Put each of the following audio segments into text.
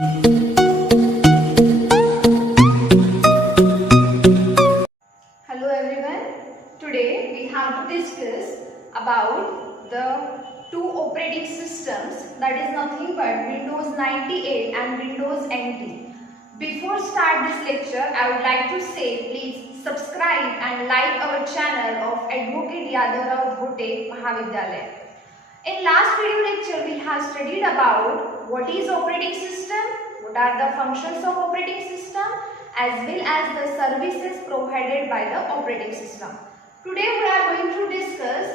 Hello everyone. Today we have to discuss about the two operating systems, that is nothing but Windows 98 and Windows NT. Before start this lecture, I would like to say please subscribe and like our channel of Advocate Yadavrao Bhote Mahavidyalaya. In last video lecture we have studied about what is operating system, what are the functions of operating system, as well as the services provided by the operating system. Today we are going to discuss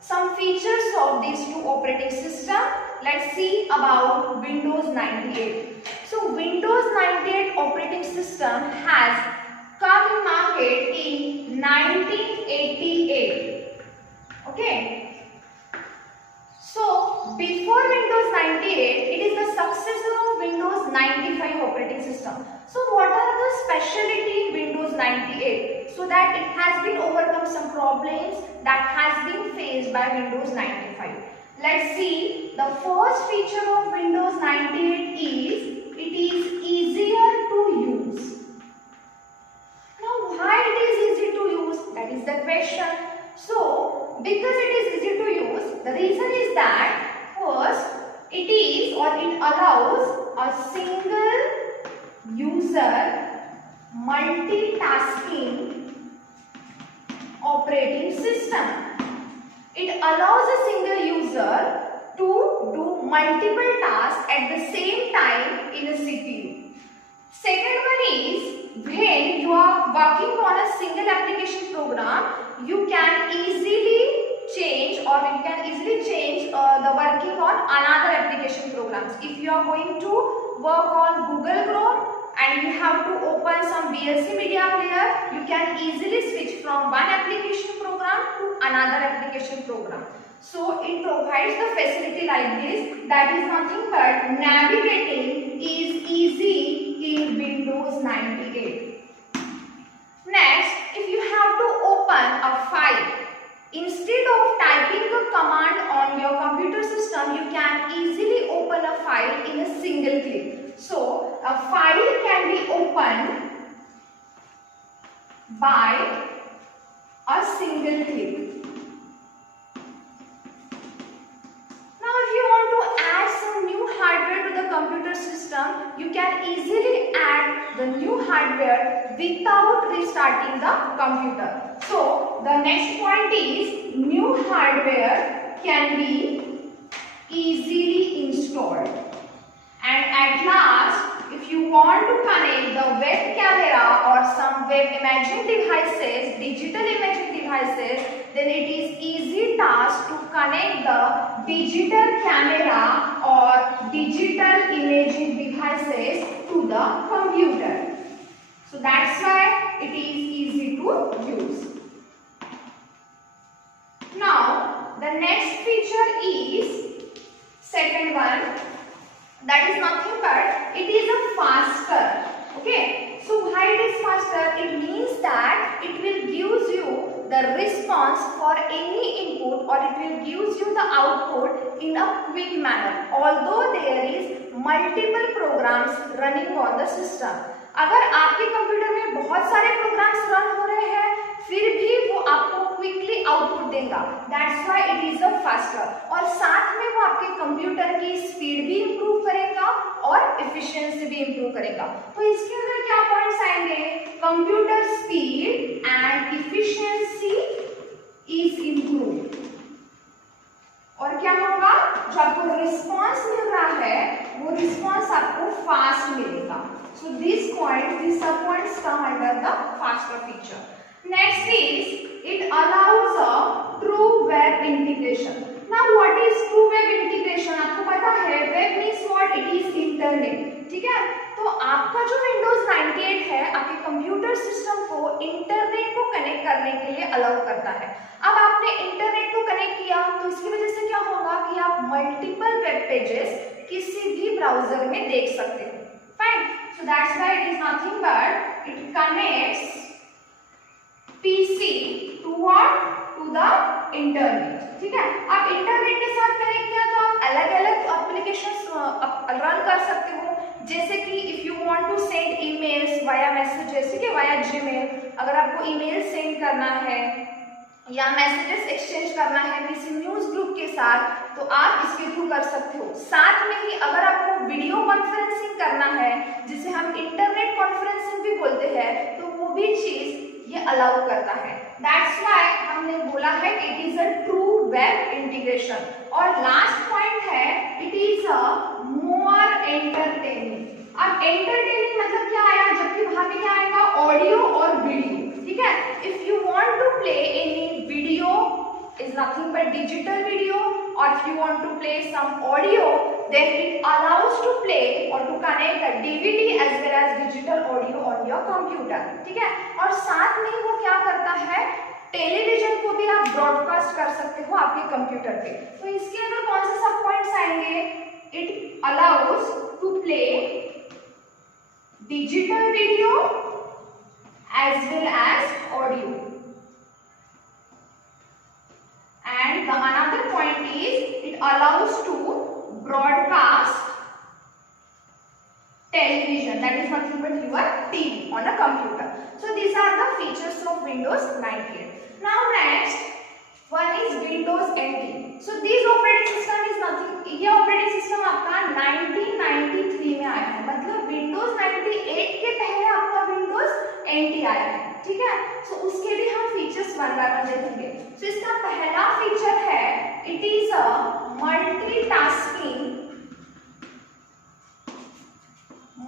some features of these two operating systems. Let's see about Windows 98. So Windows 98 operating system has come in market in 1988. Okay. So before Windows 98, it is the successor of Windows 95 operating system. So what are the specialty in Windows 98? So that it has been overcome some problems that has been faced by Windows 95. Let's see. The first feature of Windows 98 is it is easier to use. Now why it is easy to use? That is the question. So because it is easy to use, the reason is that first it is or it allows a single user multitasking operating system. It allows a single user to do multiple tasks at the same time in a CPU. Second one is when you are working on a single application program, you can easily change the working on another application programs. If you are going to work on Google Chrome and you have to open some VLC media player, you can easily switch from one application program to another application program. So it provides the facility like this, that is nothing but navigating is easy in Windows 98. Next, if you have to open a file, instead of typing a command on your computer system, you can easily open a file in a single click. So a file can be opened by a single click. Now if you want to add some new hardware to the computer system, you can easily add the new hardware without restarting the computer. So the next point is new hardware can be easily installed. And at last, if you want to connect the web camera or some web imaging devices, digital imaging devices, then it is easy task to connect the digital camera or digital imaging devices to the computer. So that's why it is easy to use. Now the next feature is second one, that is nothing but it is a faster. Okay, so why it is faster? It means that it will gives you the response for any input or it will gives you the output in a quick manner, although there is multiple programs running on the system. अगर आपके कंप्यूटर में बहुत सारे programmes run हो रहे हैं, फिर भी वो आपको क्विकली आउटपुट देगा, that's why it is a faster. और साथ में वो आपके कंप्यूटर की स्पीड भी इंप्रूव करेगा और एफिशिएंसी भी इंप्रूव करेगा। तो इसके अंदर क्या पॉइंट्स आएंगे? Computer speed and efficiency is improved. और क्या होगा? जो आपको रिस्पांस मिल रहा है वो रिस्पांस आपको फास्ट मिलेगा। So these sub points come under the faster feature. Next is it allows a true web integration. Now what is true web integration? आपको पता है web means what? It is internet. ठीक है? तो आपका जो Windows 98 है आपके कंप्यूटर सिस्टम को इंटरनेट को कनेक्ट करने के लिए अलाउ करता है। अब आपने इंटरनेट को कनेक्ट किया तो इसकी वजह से क्या होगा कि आप मल्टीपल वेब पेजेस किसी भी ब्राउजर में देख सकते हो। Fine. So that's why it is nothing but it connects PC to what? To the internet. ठीक है? आप इंटरनेट के साथ कनेक्ट किया तो आप अलग-अलग एप्लीकेशंस रन कर सकते हो। जैसे वाया जीमेल। अगर आपको ईमेल सेंड करना है या मैसेजेस एक्सचेंज करना है किसी न्यूज ग्रुप के साथ तो आप इसके थ्रू कर सकते हो। साथ में ही अगर आपको वीडियो कॉन्फ्रेंसिंग करना है जिसे हम इंटरनेट कॉन्फ्रेंसिंग भी बोलते हैं तो वो भी चीज ये अलाउ करता है। दैट्स व्हाई हमने बोला है कि it is a true web integration. और लास्ट पॉइंट है it is a more entertaining. अब एंटरटेनिंग मतलब क्या आया, जबकि वहां पे क्या आएगा ऑडियो और वीडियो, ठीक है। If you want to play any video is nothing but digital video, or if you want to play some audio then it allows to play or to connect a DVD as well as digital audio on your computer, ठीक है। और साथ में वो क्या करता है टेलीविजन को भी आप ब्रॉडकास्ट कर सकते हो आपके कंप्यूटर पे। तो इसके अंदर कौन से सब पॉइंट्स आएंगे, it allows to play digital video as well as audio. And the another point is it allows to broadcast television, that is nothing but your TV on a computer. So these are the features of Windows 98. Now next one is Windows NT. So this operating system is nothing, ये operating system आपका 1993 में आया है, मतलब Windows 98 के पहले आपका Windows NT आया है, ठीक है। सो उसके भी हम फीचर्स वन बाय वन देखेंगे। सो इसका पहला फीचर है it is a multitasking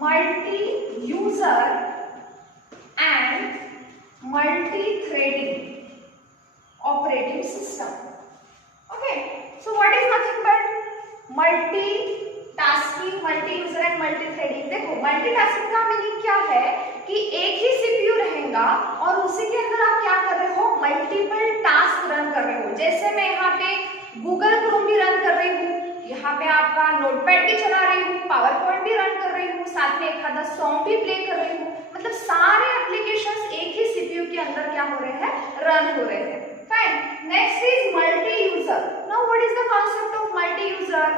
multi user and multi threading operating system. Okay, so what is nothing but multitasking multi user and multi threading. देखो मल्टीटास्किंग का मीनिंग क्या है कि एक ही सीपीयू रहेगा और उसी के अंदर आप क्या कर रहे हो मल्टीपल टास्क रन कर रहे हो। जैसे मैं यहाँ पे गूगल क्रोम भी रन कर रही हूँ, यहाँ पे आपका नोटपैड भी चला रही हूँ, पावर पॉइंट भी रन कर रही हूँ, साथ में एक आधा सॉन्ग भी प्ले कर रही हूँ, मतलब सारे एप्लीकेशंस एक ही सीपीयू के अंदर क्या हो रहे हैं रन हो रहे हैं। Fine, next is multi user. Now what is the concept of multi user.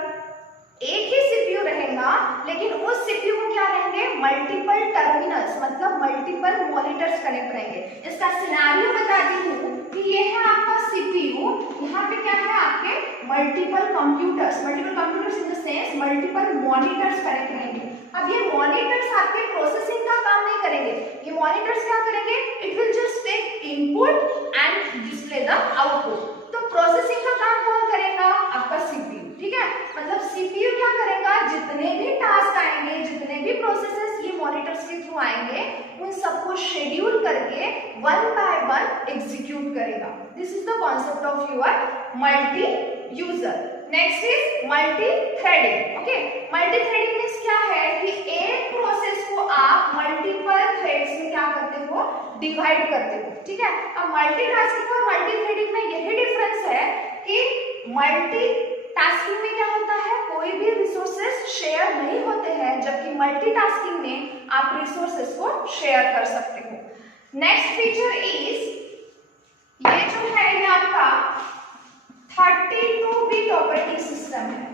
एक ही सीपीयू रहेगा लेकिन उस सीपीयू को क्या रहेंगे मल्टीपल टर्मिनल्स, मतलब मल्टीपल मॉनिटर्स कनेक्ट रहेंगे। इसका सिनेरियो बताती हूँ कि ये है आपका सीपीयू, यहाँ पे क्या है आपके multiple computers in the sense multiple monitors connect रहेंगे। अब ये मॉनिटर्स आपके प्रोसेसिंग का काम नहीं करेंगे, ये मॉनिटर्स क्या करेंगे it will just take input and display the output. तो प्रोसेसिंग का काम कौन करेगा आपका सीपीयू, ठीक है। मतलब सीपीयू क्या करेगा जितने भी टास्क आएंगे जितने भी प्रोसेसेस ये मॉनिटर्स के थ्रू आएंगे उन सबको शेड्यूल करके वन बाय वन एग्जीक्यूट करेगा। This is the concept of your multi user. Next is multi threading. Okay, multi threading means क्या है कि एक प्रोसेस को आप मल्टीपल थ्रेड्स में क्या करते हो डिवाइड करते हो, ठीक है। अब मल्टीटास्किंग और मल्टी थ्रेडिंग में यही डिफरेंस है कि मल्टीटास्किंग में क्या होता है कोई भी रिसोर्सेस शेयर नहीं होते हैं, जबकि मल्टीटास्किंग में आप रिसोर्सेस को शेयर कर सकते हो। नेक्स्ट फीचर इज ये जो है ये आपका 32 बिट ऑपरेटिंग सिस्टम है,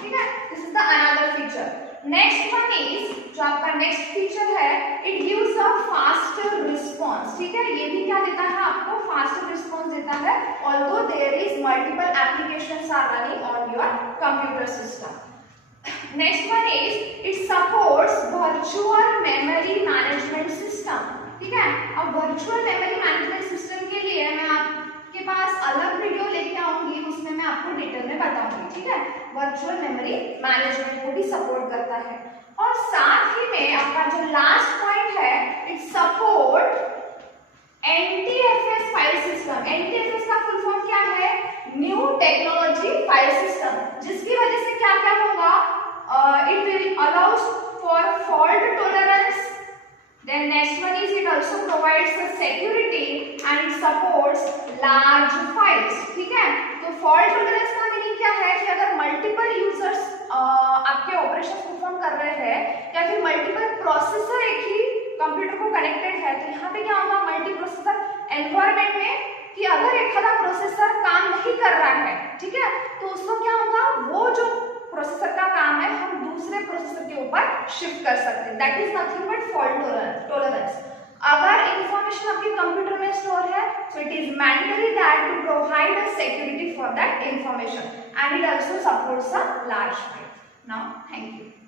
ठीक है। This is the another feature. Next one is जो आपका नेक्स्ट फीचर है it gives a faster response, ठीक है। ये भी क्या देता है आपको फास्टर रिस्पांस देता है although there is multiple applications are running on your computer system. Next one is it supports virtual memory management system, ठीक है। अब वर्चुअल मेमोरी मैनेजमेंट सिस्टम के लिए मैं आपके पास अलग वीडियो लेके आऊंगी, उसमें मैं आपको डिटेल में बताऊंगी, ठीक है। वर्चुअल मेमोरी मैनेजमेंट को भी सपोर्ट करता है। और साथ ही में आपका जो लास्ट पॉइंट है it support NTFS file system. NTFS का फुल फॉर्म क्या है न्यू टेक्नोलॉजी फाइल सिस्टम, जिसकी वजह से क्या क्या होगा it will allows for fault tolerance. Then next one is it also provides the security and it supports large files, ठीक है। तो fault tolerance का मीनिंग क्या है कि अगर मल्टीपल यूजर्स आपके ऑपरेशंस परफॉर्म कर रहे हैं या फिर मल्टीपल प्रोसेसर एक ही कंप्यूटर को कनेक्टेड है तो यहाँ पे क्या होगा मल्टी प्रोसेसर एनवायरनमेंट में कि अगर एक आधा प्रोसेसर काम नहीं कर रहा है, ठीक है, तो उसको क्या होगा वो जो प्रोसेसर का काम है हम दूसरे प्रोसेसर के ऊपर शिफ्ट कर सकते हैं। That is nothing but fault tolerance. अगर mandatory that to provide a security for that information, and it also supports a large file. Now, thank you.